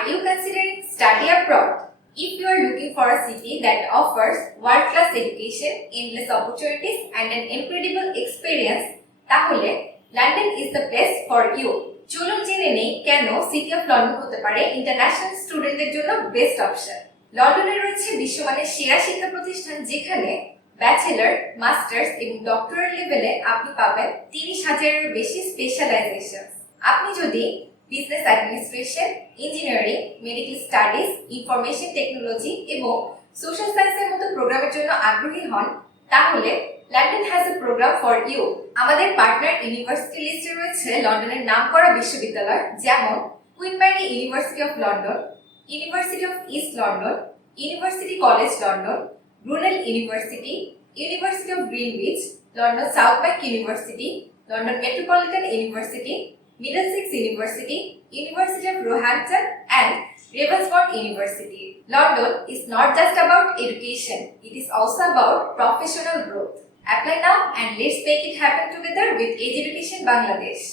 Are you considering study abroad? If you are looking for a city that offers world-class education, endless opportunities, and an incredible experience, তাহলে London is the place for you. চলুন জেনে নেই কেন city of London হতে পারে international স্টুডেন্টদের জন্য best option. লন্ডনে রয়েছে বিশ্বমানের সেরা শিক্ষা প্রতিষ্ঠান, যেখানে ব্যাচেলর, মাস্টার্স এবং ডক্টরাল লেভেলে আপনি পাবেন 30,000-এর বেশি স্পেশালাইজেশন। আপনি যদি business administration, engineering, medical studies, information technology এবং সোশ্যাল সায়েন্সের মতো প্রোগ্রামের জন্য আগ্রহী হন, তাহলে London has a program for you. আমাদের পার্টনার ইউনিভার্সিটি লিস্টে রয়েছে লন্ডনের নামকরা বিশ্ববিদ্যালয়, যেমন Queen Mary University of London, University of East London, University College London, Brunel University, University of Greenwich, London South Bank University, London Metropolitan University, Middlesex University, University of Roehampton, and Ravensbourne University. London is not just about education, it is also about professional growth. Apply now and let's make it happen together with Age Education Bangladesh.